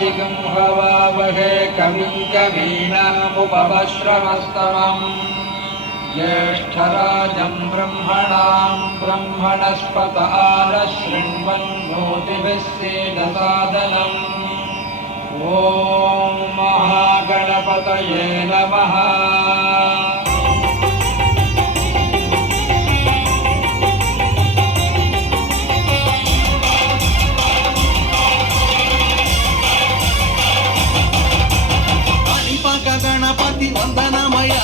कविं हवामहे कविं कवीनामुपमश्रवस्तमम् ज्येष्ठराजं ब्रह्मणां ब्रह्मणस्पत आनशृण्वन्नोतिभिः सीदसादनम् ॐ महागणपतये नमः। गणपति वंदनमया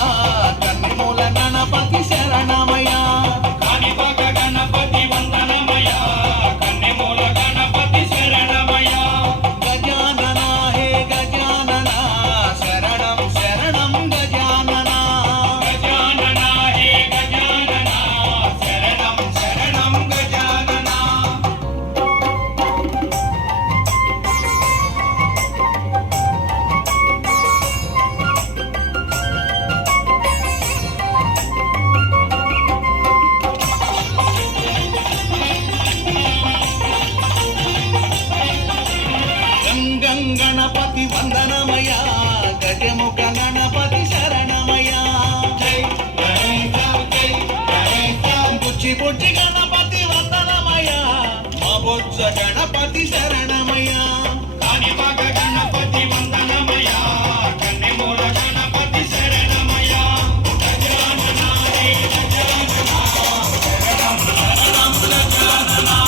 कन्निमूल गणपति शरणमया कानिपाक गणपति वंदनमया कन्निमूल गणपति शरणमया गजानना हे गजानना शरणं शरणं गजानना गजानना हे गजानना शरणं शरणं गजानना गणपति वंदनमया गजमुख गणपति शरणमया जय जय जय बुच्ची बुच्ची गणपति वंदनमया मबुज्ज गणपति शरणमया कानिपाक गणपति वंदनमया कन्निमूल गणपति शरणमया गजानना हे गजानना शरणं शरणं गजानना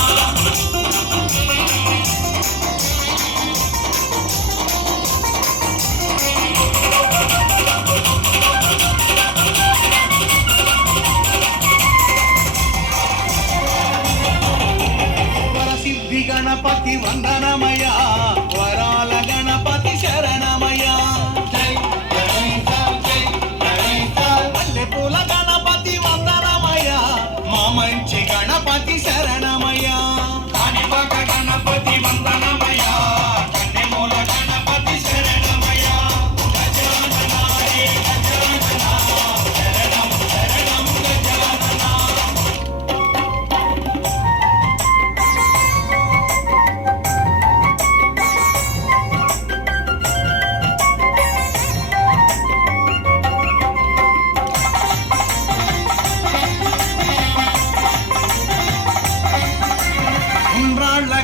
गणपति वंदनमया वराल गणपति शरणमया जय जय जय मल्लेपूल गणपति वंदनमया मामंची गणपति शरणमया कानिपाक गणपति वंदनमया कन्निमूल गणपति शरणमया गजानना हे गजानना शरणं शरणं गजानना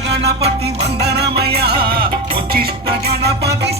गणपति वंदनमया उच्चिष्ट गणपति